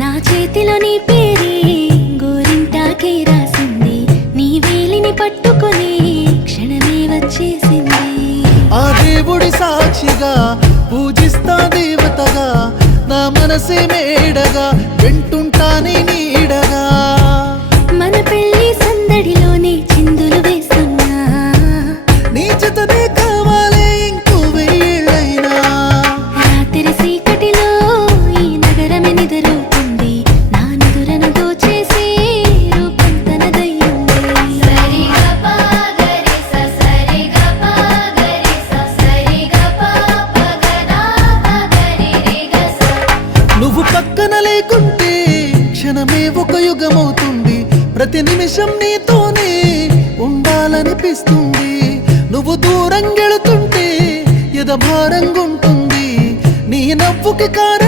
నా చేతిలో నీ పేరే గోరింటాకే రాసింది, నీ వేలిని పట్టుకొని క్షణమే వచ్చేసింది. ఆ దేవుడి సాక్షిగా పూజిస్తా దేవతగా, నా మనసే మేడగా వింటుంటానే నీడగా. మన పెళ్లి సందడిలోనే చిందులు వేస్తున్నా, నీ జతనే కావాలే ఇంకో వేళైనా. రాత్రి చీకటిలో ఈ నగరమే నిద్రపోతుంది, నా నిదురను దోచేసి రూపం తనదయ్యింది. నువ్వు పక్కన లేకుంటే క్షణమే ఒక యుగమవుతుంది, ప్రతి నిమిషం నీతోనే ఉండాలనిపిస్తుంది. నువ్వు దూరం గెళుతుంటే ఎద భారంగుంటుంది, నీ నవ్వుకి కారణం